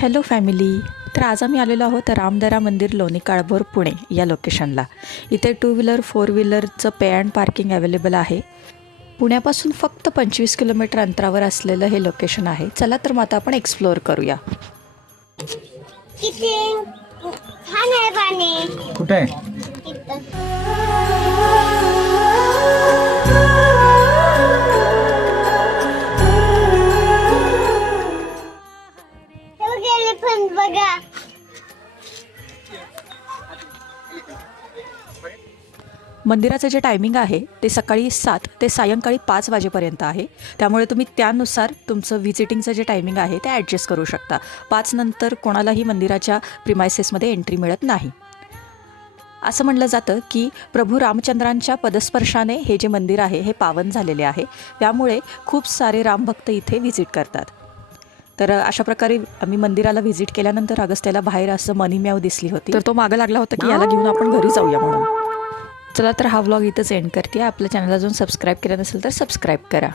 Hello family. तर आज आम्ही आलेलो आहोत रामदरा मंदिर लोणी काळभोर पुणे या लोकेशनला. इथे 2 व्हीलर 4 व्हीलरचं पे अँड पार्किंग अवेलेबल आहे. पुण्यापासून फक्त 25 किलोमीटर अंतरावर असलेलं हे लोकेशन आहे. चला तर मग आता आपण एक्सप्लोअर करूया. किती छान आहे पाणी. कुठे आहे? एलिफंट बघा. मंदिराचं जे टायमिंग आहे ते सकाळी 7 ते सायंकाळी 5 वाजेपर्यंत आहे. त्यामुळे तुम्ही त्यानुसार तुमचं व्हिजिटिंगचं जे टायमिंग आहे ते ॲडजस्ट करू शकता. 5 नंतर कोणालाही मंदिराच्या प्रिमायसेसमध्ये एंट्री मिळत नाही. असं म्हणलं जातं की प्रभू रामचंद्रांच्या पदस्पर्शाने हे जे मंदिर आहे हे पावन झालेले आहे. त्यामुळे खूप सारे रामभक्त इथे व्हिजिट करतात. तर अशा प्रकारे आम्ही मंदिराला व्हिजिट केल्यानंतर अगस्त्याला बाहेर असं मनी म्याव दिसली होती. तर तो मागं लागला होता की याला घेऊन आपण घरी जाऊया म्हणून. चला तर हा व्लॉग इथंच एंड करते. आपल्या चॅनलला अजून सबस्क्राईब केलं नसेल तर सबस्क्राईब करा.